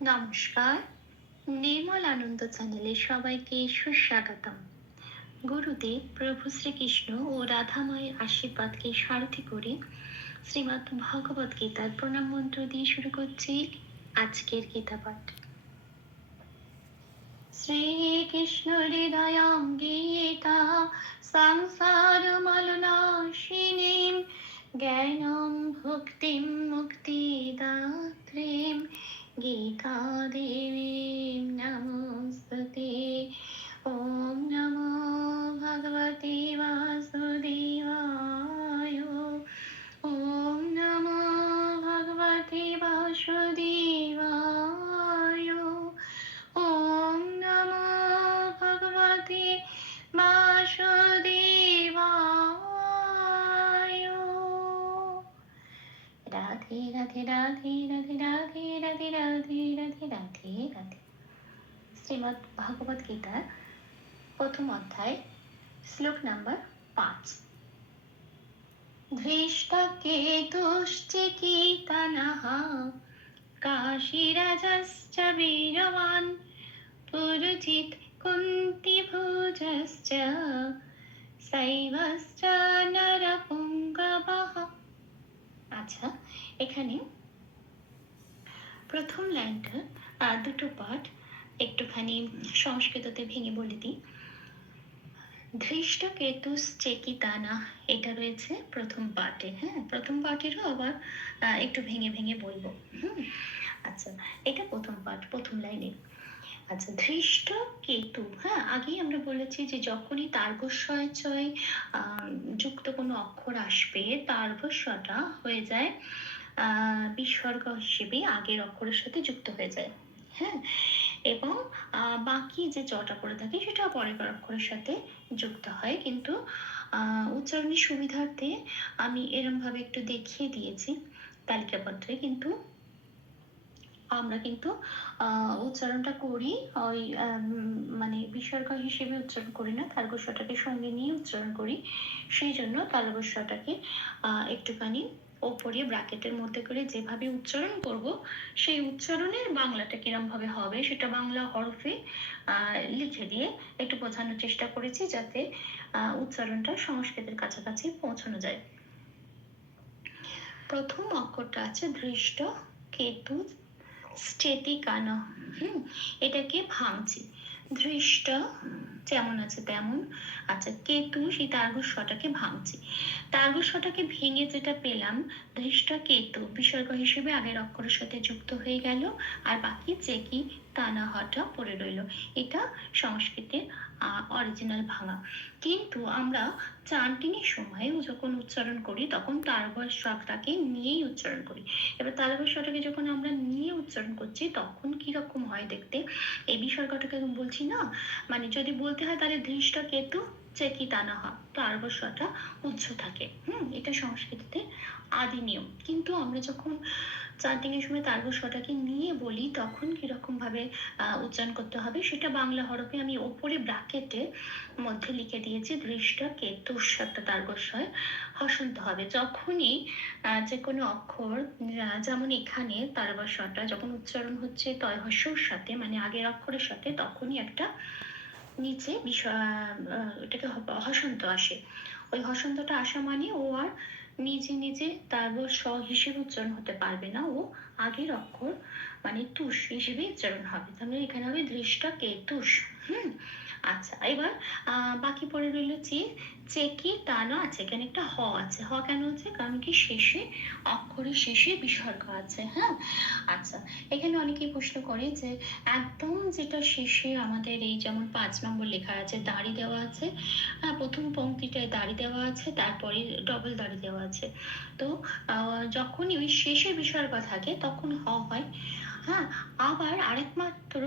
নমস্কার। নির্মল আনন্দ চ্যানেলে সবাইকে সুস্বাগতম। গুরুদেব প্রভু শ্রীকৃষ্ণ ও রাধা মায়ের আশীর্বাদকে সারথি করে শ্রীমৎ ভগবত গীতার প্রণাম মন্ত্র দিয়ে শুরু করছি আজকের গীতা পাঠ শ্রীকৃষ্ণ হৃদয়ং গীতা সংসার মলনাশিনীম জ্ঞানম ভক্তিম মুক্তিদাত্রীম गीतादेवीं नमोस्तुते ॐ नमो भगवते वासुदेवाय ॐ नमो भगवते वासुदेवाय ॐ नमो भगवते वासुदेवाय राधे राधे राधे শ্রীমৎ ভাগবত গীতার প্রথম অধ্যায়, শ্লোক নাম্বার পাঁচ। ধৃষ্টকে ধৃষ্টকেতুশ্চিকিতনः কাশীরাজশ্চ বীরवान् পুরজিৎ কুন্তিভুজশ্চ, শৈবশ্চ নরপুঙ্গবः আচ্ছা এখানে প্রথম লাইনটা দুটো পাঠ একটুখানি সংস্কৃততে ভেঙে বলে দিই। ধৃষ্ট কেতুস চেকিতানা, এটা রয়েছে প্রথম পাঠে হ্যাঁ? প্রথম পাঠেরও আবার একটু ভেঙে ভেঙে বলব, হুম? আচ্ছা এটা প্রথম পাঠ, প্রথম লাইনে। আচ্ছা ধৃষ্ট কেতু হ্যাঁ? আগেই আমরা বলেছি যে যখনই তার্গস্বয় চয় যুক্ত কোনো অক্ষর আসবে তার্গস্বটা হয়ে যায় বিসর্গ হিসেবে আগের অক্ষরের সাথে যুক্ত হয়ে যায় হ্যাঁ? এবং বাকি যে জটা পড়ে থাকে সেটা পরের অক্ষরের সাথে যুক্ত হয়। কিন্তু উচ্চারণের সুবিধার্থে আমি এরম ভাবে একটু দেখিয়ে দিয়েছি তালিকাপত্রে। কিন্তু আমরা কিন্তু উচ্চারণটা করি ওই মানে বিসর্গ হিসেবে উচ্চারণ করি না তালবস্যটাকে সঙ্গে নিয়ে উচ্চারণ করি। সেই জন্য তালবস্যটাকে আহ, একটুখানি ওপরে ব্র্যাকেটের মধ্যে করে যেভাবে উচ্চারণ করব, সেই উচ্চারণের বাংলাটা কিরম ভাবে হবে সেটা বাংলা হরফে লিখে দিয়ে একটু বোঝানোর চেষ্টা করেছি যাতে উচ্চারণটা সংস্কৃতের কাছাকাছি পৌঁছানো যায়। প্রথম অক্ষরটা আছে ধৃষ্ট, কেতু স্টেতিকান হুম, এটাকে ভাঙছি। দৃষ্ট যেমন আছে তেমন। আচ্ছা কেতু সেই তার্গস্বটাকে ভাঙছি। তার্গস্বটাকে ভেঙে যেটা পেলাম, ধৃষ্ট কেতু, বিসর্গ হিসেবে আগের অক্ষরের সাথে যুক্ত হয়ে গেল। আর বাকি চেকি তানা হটা পড়ে রইল। এটা সংস্কৃতের অরিজিনাল ভাঙা। কিন্তু আমরা চান্টিংয়ের সময় যখন উচ্চারণ করি, তখন তালবস্বটাকে নিয়েই উচ্চারণ করি। এবার তালবস্বটাকে যখন আমরা নিয়ে উচ্চারণ করছি, তখন কি রকম হয় দেখতে? এই বিসর্গটাকে বলছি না। মানে যদি বলতে হয় তাহলে ধৃষ্ট কেতু চেকি টানা হয় তালবস্বটা উচ্চ থাকে। হুম, এটা সংস্কৃতিতে আদি নিয়ম। কিন্তু আমরা যখন চান্টিং এর সময় তালবস্বটাকে নিয়ে বলি, তখন কীরকম ভাবে উচ্চারণ করতে হবে? সেটা বাংলা হরফে আমি ওপরে ব্র্যাকেটে মধ্যে লিখে দিয়েছি, দৃষ্ট কেতুর সাথে তালবস্বয় হসন্ত হবে। যখনই যে কোনো অক্ষর যেমন এখানে তালবস্বটা যখন উচ্চারণ হচ্ছে তয় হস্যর সাথে মানে আগের অক্ষরের সাথে, তখনই একটা নিচে ওটাকে হসন্ত আসে। ওই হসন্তটা আসা মানে ও আর নিজে নিজে তারপর স্ব হিসেবে উচ্চারণ হতে পারবে না। ও আগের অক্ষর মানে তুষ হিসেবে উচ্চারণ হবে। তাহলে এখানে হবে দৃষ্ট কেতুষ। হুম? আচ্ছা এবার বাকি পড়ে রইল চে চেকি টানা আছে। এখানে একটা হ আছে। হ কেন আছে? কারণ কি শেষে, অক্ষরের শেষে বিসর্গ আছে হ্যাঁ? আচ্ছা এখানে অনেকেই প্রশ্ন করে যে, একদম যেটা শেষে আমাদের এই যেমন পাঁচ নম্বর লেখা আছে, দাড়ি দেওয়া আছে হ্যাঁ প্রথম পংক্তিটায় দাড়ি দেওয়া আছে, তারপরে ডবল দাড়ি দেওয়া আছে। তো যখনই ওই শেষে বিসর্গ থাকে তখন হ হয় হ্যাঁ আবার আরেক মাত্র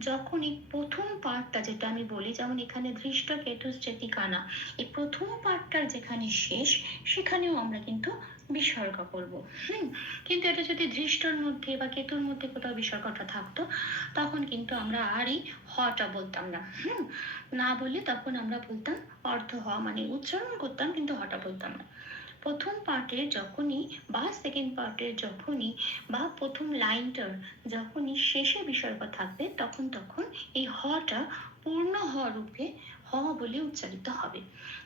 যখন এই প্রথম পার্টটা যেটা আমি বলি, যেমন এখানে ধৃষ্ট কেতুস চেতিকানা এই প্রথম পার্টটার যেখানে শেষ, সেখানেও আমরা কিন্তু বিসর্গ করব। হুম, কিন্তু এটা যদি ধৃষ্টর মধ্যে বা কেতুর মধ্যে কোথাও বিসর্গটা থাকতো, তখন কিন্তু আমরা আর এই হটা বলতাম না। হুম, না বলে তখন আমরা বলতাম অর্ধ হ মানে উচ্চারণ করতাম কিন্তু হটা বলতাম না। প্রথম পার্টের যখনই বা সেকেন্ড পার্টের যখনই বা প্রথম লাইনটার যখনই শেষে বিসর্গ থাকবে, তখন তখন এই হটা পূর্ণ হ রূপে হ বলে উচ্চারিত হবে।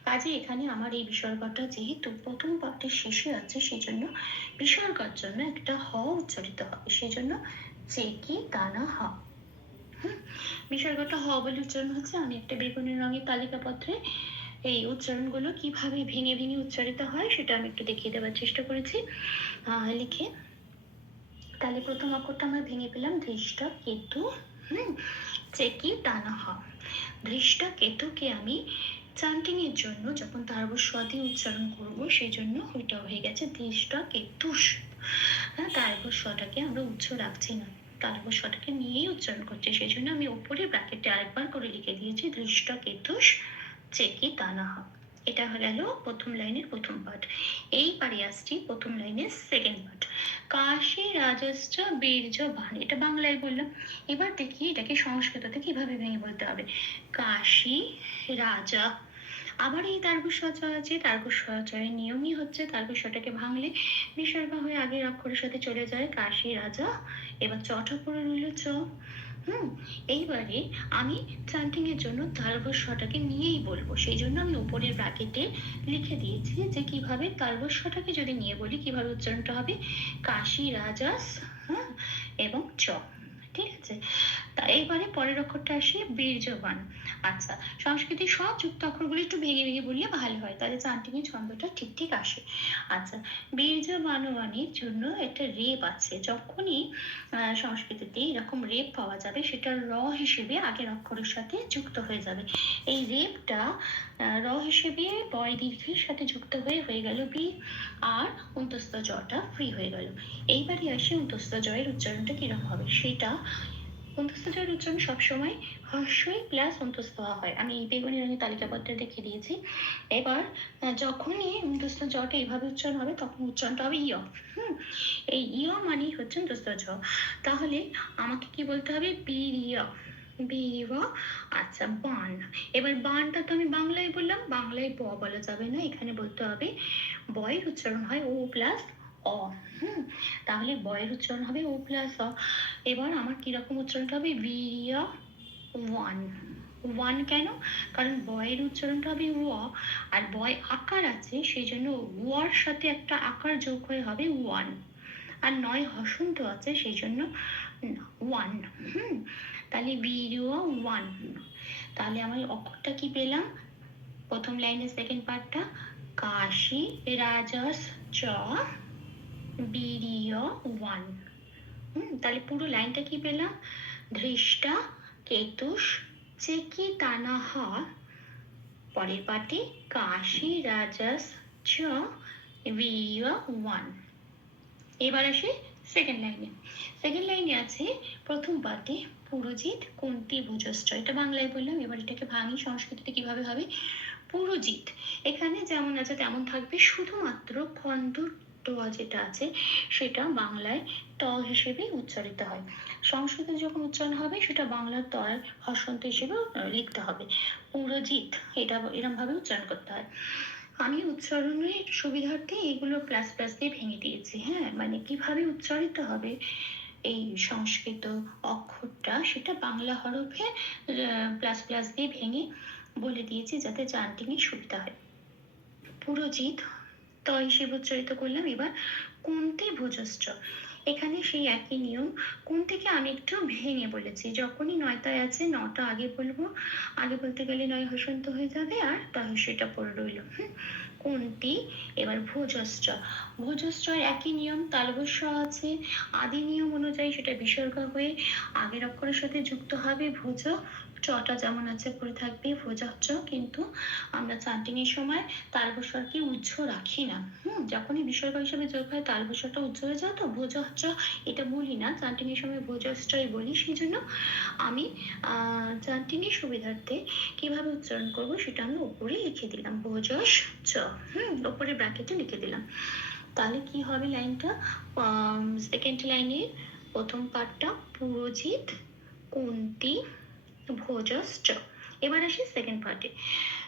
কাজে এখানে আমার এই বিসর্গটা যেহেতু প্রথম পার্টের শেষে আছে সেই জন্য বিসর্গের জন্য একটা হ উচ্চারিত হবে। সেই জন্য চেকি দানা হ। বিসর্গটা হ বলে উচ্চারণ হচ্ছে, আমি একটা বেগুনি রঙের তালিকাপত্রে এই উচ্চারণগুলো কীভাবে ভেঙে ভেঙে উচ্চারিত হয় সেটা আমি একটু দেখিয়ে দেওয়ার চেষ্টা করেছি। লিখে। তাহলে প্রথম অক্ষরটা আমরা ভেঙে পেলাম, ধৃষ্ট কেতু, হুম? চেকি টানা হ। ধৃষ্ট কেতুকে আমি চান্টিং এর জন্য যখন তারব স্বাদে উচ্চারণ করব সেই জন্য ওইটা হয়ে গেছে ধৃষ্ট কেতুস। হ্যাঁ তারব স্বটাকে আমরা উচ্চ রাখছি না। তারব স্বটাকে নিয়েই উচ্চারণ করছি সেই জন্য আমি উপরে ব্র্যাকেটে আরেকবার করে লিখে দিয়েছি, ধৃষ্ট কেতুস। চেকি টানা হক। এটা গেল প্রথম লাইনের প্রথম পার্ট এইবারে আসছি প্রথম লাইনের সেকেন্ড পার্ট কাশি রাজস্ব বীর্য বান। এটা বাংলায় বললাম এবার দেখি এটাকে সংস্কৃততে কীভাবে ভেঙে বলতে হবে। কাশি রাজা আবার এই তার্গস্বচ আছে তার্গস্বচয়ের নিয়মই হচ্ছে তার্গস্বটাকে ভাঙলে বিসর্গ হয়ে আগের অক্ষরের সাথে চলে যায় কাশী রাজা, এবার চটা পড়ে রইল চ হুম, এইবারে আমি চান্টিং এর জন্য তালবস্বটাকে নিয়েই বলব। সেই জন্য আমি উপরের ব্র্যাকেটে লিখে দিয়েছি যে কীভাবে তালবস্বটাকে যদি নিয়ে বলি, কীভাবে উচ্চারণটা হবে? কাশী রাজাস হ্যাঁ এবং চ ঠিক আছে? তা এইবারে পরের অক্ষরটা আসে বীর্যবান। আচ্ছা সংস্কৃতির সব যুক্ত অক্ষরগুলো একটু ভেঙে ভেঙে বললে ভালো হয়, তাহলে চান্টিং এর ছন্দটা ঠিক ঠিক আসে। আচ্ছা বীর্যবানবানের জন্য একটা রেপ আছে, যখনই সংস্কৃতিতে এরকম রেপ পাওয়া যাবে, সেটা র হিসেবে আগের অক্ষরের সাথে যুক্ত হয়ে যাবে। এই রেপটা র হিসেবে বয় দীর্ঘের সাথে যুক্ত হয়ে হয়ে গেল বি, আর অন্তস্থ জটা ফ্রি হয়ে গেল। এইবারই আসে অন্তস্থ জয়ের উচ্চারণটা কীরকম হবে? সেটা অন্তস্থ জয়ের উচ্চারণ সবসময় হর্ষই প্লাস অন্তস্থ হয়। আমি এই বেগুনি রঙের তালিকাপত্রে দেখিয়ে দিয়েছি। এবার যখনই অন্তস্থ জটা এইভাবে উচ্চারণ হবে, তখন উচ্চারণটা হবে ইয়। হুম, এই ইয় মানেই হচ্ছে অন্তস্থ জ তাহলে আমাকে কি বলতে হবে? বীর্য। বীর্য আচ্ছা বান। এবার বানটা তো আমি বাংলায় বললাম, বাংলায় ব বলা যাবে না। এখানে বলতে হবে, বয়ের উচ্চারণ হয় ও প্লাস অ তাহলে বয়ের উচ্চারণ হবে ও প্লাস অ। এবার আমার কীরকম উচ্চারণটা হবে? বীর্য ওয়ান। ওয়ান কেন? কারণ বয়ের উচ্চারণটা হবে ও আর বয় আকার আছে, সেই জন্য ওয়ার সাথে একটা আকার যোগ হয়ে হবে ওয়ান। আর নয় হসন্ত আছে, সেই জন্য ওয়ান। হুম। তাহলে বীর্য ওয়ান। তাহলে আমার অক্ষরটা কি পেলাম? প্রথম লাইনের সেকেন্ড পার্টটা কাশি, রাজস, চ বীর্য ওয়ান। হুম, তাহলে পুরো লাইনটা কি পেলাম? ধৃষ্টা, কেতুষ চেকি টানা হ পরের পাটে কাশি, রাজস, চ, বীর্য ওয়ান। এবার আসি সেকেন্ড লাইনে সেকেন্ড লাইনে আছে প্রথম পার্টে পুরোজিৎ কুন্তি ভুজশ্চ এটা বাংলায় বললাম, এবার এটাকে ভাঙি, সংস্কৃতিতে কীভাবে হবে? পুরোজিৎ। এখানে যেমন আছে তেমন থাকবে, শুধুমাত্র খণ্ড ট যেটা আছে, সেটা বাংলায় ট হিসেবে উচ্চারিত হয়। সংস্কৃতে যখন উচ্চারণ হবে, সেটা বাংলার তয় হসন্ত হিসেবে লিখতে হবে। পুরোজিৎ, এটা এরম ভাবে উচ্চারণ করতে হয়। আমি উচ্চারণের সুবিধার্থে এগুলো প্লাস প্লাস দিয়ে ভেঙে দিয়েছি হ্যাঁ? মানে কীভাবে উচ্চারিত হবে এই সংস্কৃত অক্ষরটা, সেটা বাংলা হরফে প্লাস প্লাস দিয়ে ভেঙে বলে দিয়েছি যাতে জানটিংয়ে সুবিধা হয়। পুরোজিৎ ত হিসেবে উচ্চারিত করলাম। এবার কুন্তি ভোজস্ত্র এখানে সেই একই নিয়ম। কোন থেকে আমি একটু ভেঙে বলেছি। যখনই নয়তায় আছে, নটা আগে বলব। আগে বলতে গেলে নয় হসন্ত হয়ে যাবে আর তখন সেটা পড়ে রইল। হুম? কুন্তি, এবার ভোজস্ত্র ভোজস্ত্রয় একই নিয়ম তালবস্য আছে। আদি নিয়ম অনুযায়ী সেটা বিসর্গ হয়ে আগের অক্ষরের সাথে যুক্ত হবে ভোজ। চটা যেমন আছে, পড়ে থাকবে ভোজাচ্চ কিন্তু আমরা চান্টিং এর সময় তালবস্বরকে উজ্জ্ব রাখি না। হুম, যখনই বিসর্গ হিসেবে যোগ হয় তালবস্বরটা উজ্জ্ব হয়ে যায় তো ভোজাচ্চ এটা বলি না। চান্টিং এর সময় ভোজাশ্চয় বলি সেই জন্য আমি আহ চান্টিং এর সুবিধার্থে কীভাবে উচ্চারণ করব সেটা আমি উপরে লিখে দিলাম ভোজস চ হুম উপরে ব্র্যাকেটে লিখে দিলাম। তাহলে কি হবে লাইনটা? সেকেন্ড লাইনের প্রথম পার্টটা পুরোজিৎ কুন্তি ভোজস এবার আসি সেকেন্ড পার্টে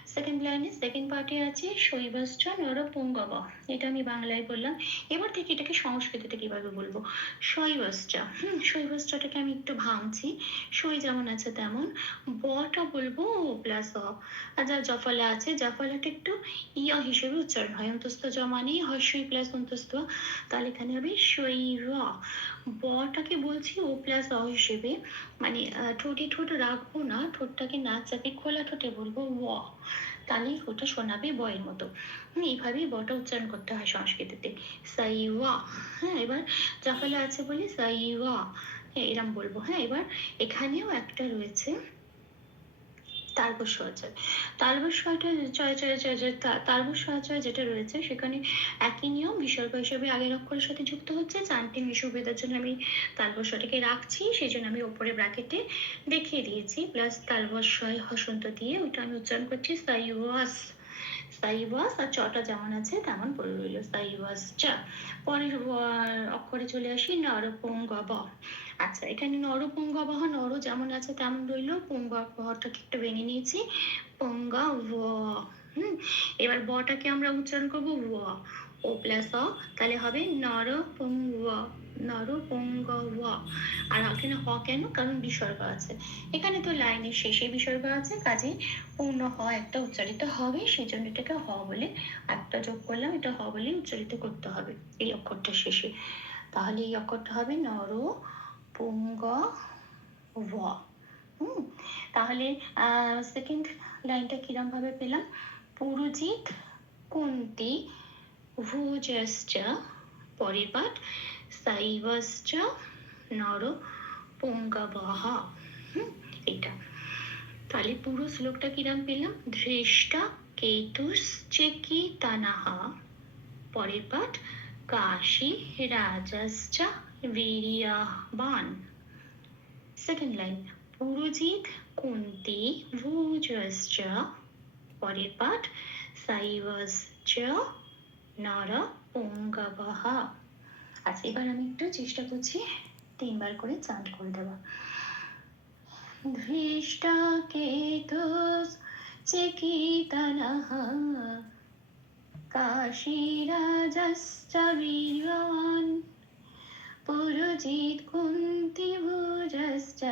সেকেন্ড লাইনে সেকেন্ড পার্টে আছে শৈবাস্ত্র নরপুঙ্গব। এটা আমি বাংলায় বললাম। এবার থেকে এটাকে সংস্কৃতিতে কীভাবে বলব? শৈবাস্ত্র হুম শৈবাস্ত্রটাকে আমি একটু ভাঙছি। সই যেমন আছে তেমন। বটা বলব প্লাস অ। আর যা জফলা আছে, জফলাটা একটু ইয়া হিসেবে উচ্চারণ হয়। অন্তস্থ জ মানেই হর্ষই প্লাস অন্তস্থ। তাহলে এখানে হবে শৈব বটাকে বলছি ও প্লাস অ হিসেবে। মানে ঠোঁটে ঠোঁট রাখব না, ঠোঁটটাকে না চাপে খোলা ঠোঁটে বলব ও। তাহলেই ওটা শোনাবে বয়ের মতো। এইভাবেই বটা উচ্চারণ করতে হয় সংস্কৃতিতে। সাইওয়া হ্যাঁ এবার জাফালে আছে বলে সাইওয়া হ্যাঁ এরম বলব। হ্যাঁ এবার এখানেও একটা রয়েছে। তালবস্য আচার তালবস্যটা চয় চয় চয় চয় তালবস্য যেটা রয়েছে, সেখানে একই নিয়ম বিসর্গ হিসেবে আগের অক্ষরের সাথে যুক্ত হচ্ছে। চারটি সুবিধার জন্য আমি তালবস্যটাকে রাখছি সেই জন্য আমি ওপরে ব্র্যাকেটে দেখিয়ে দিয়েছি। প্লাস তালবস্যয় হসন্ত দিয়ে ওটা আমি উচ্চারণ করছি সাইওয়াস সাইওয়াস আর চটা যেমন আছে তেমন পড়ে রইল সাইওয়াস চা পরের অক্ষরে চলে আসি, নরপঙ্গব। আচ্ছা এখানে নরপুঙ্গবহ নর যেমন আছে তেমন রইল। পুঙ্গবহটাকে একটু ভেঙে নিয়েছি। পুঙ্গা হুম? এবার বটাকে আমরা উচ্চারণ করব ও প্লাস অ, তাহলে হবে নর পুঙ্গ নর পুঙ্গ আর এখানে হ কেন? কারণ বিসর্গ আছে। এখানে তো লাইনের শেষে বিসর্গ আছে, কাজে পূর্ণ হ একটা উচ্চারিত হবে সেই জন্য এটাকে হ বলে একটা যোগ করলাম, এটা হ বলে উচ্চারিত করতে হবে এই অক্ষরটা শেষে। তাহলে এই অক্ষরটা হবে নর পুঙ্গ ভ হুম? তাহলে সেকেন্ড লাইনটা কিরম ভাবে পেলাম? পুরুজিৎ কুন্তি ভুজশ্চ পরের পাঠ সাইবশ্চ নর পুঙ্গবহ এটা তাহলে পুরো শ্লোকটা কিরম পেলাম? ধৃষ্টা কেতুশ্চেকিতানাহ পরের পাঠ, কাশী রাজশ্চ বীর্যবান। সেকেন্ড লাইন পুরুজিৎ কুন্তি ভুজশ্চ। পরের পাঠ, সাইবশ্চ নর পুঙ্গবহ আচ্ছা এবার আমি একটু চেষ্টা করছি তিনবার করে চান্ট করে দেওয়া। ধৃষ্টা কেতুস চেকিতনহ কাশীরাজশ্চ বীরবান পুরজিৎ কুন্তিভোজশ্চ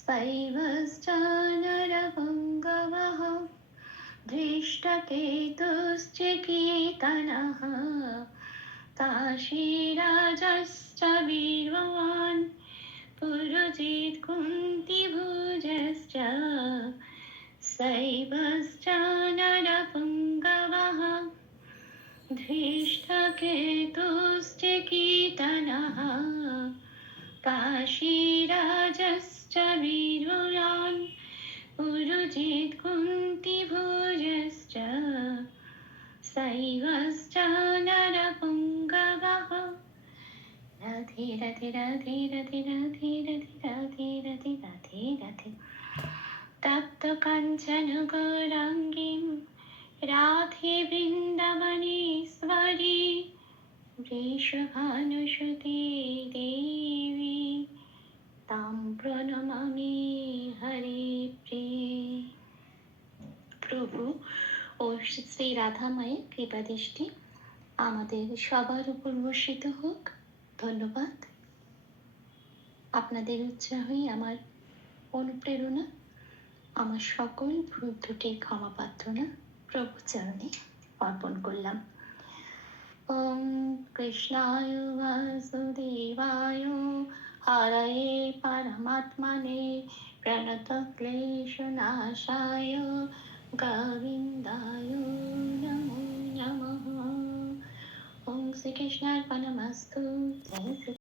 শৈবশ্চ নরপুঙ্গবহ ধৃষ্টকেতুশ্চেকিতনহ काशीराजश्च वीर्यवान् पुरुजित् कुन्तिभुजश्च शैवश्च नरपुङ्गवः धृष्टकेतुश्चिकीतनः काशीराजश्च वीरुरान् पुरुजित् कुन्तिभुजश्च शैवश्च नरपुङ्गवः রাধে রাধে রাধে রাধে দেবী প্রে প্রভু ও শ্রী রাধা কৃপাদৃষ্টি আমাদের সবার উপর বর্ষিত হোক ধন্যবাদ। আপনাদের উৎসাহই আমার অনুপ্রেরণা। আমার সকল ভুল ত্রুটির ক্ষমা প্রার্থনা প্রভু চরণে অর্পণ করলাম। ওম কৃষ্ণায় বাসুদেবায় হরয়ে পরমাত্মনে প্রণত ক্লেশনাশায় গোবিন্দায় নমো নমঃ। Yüksek eşler bana bastı.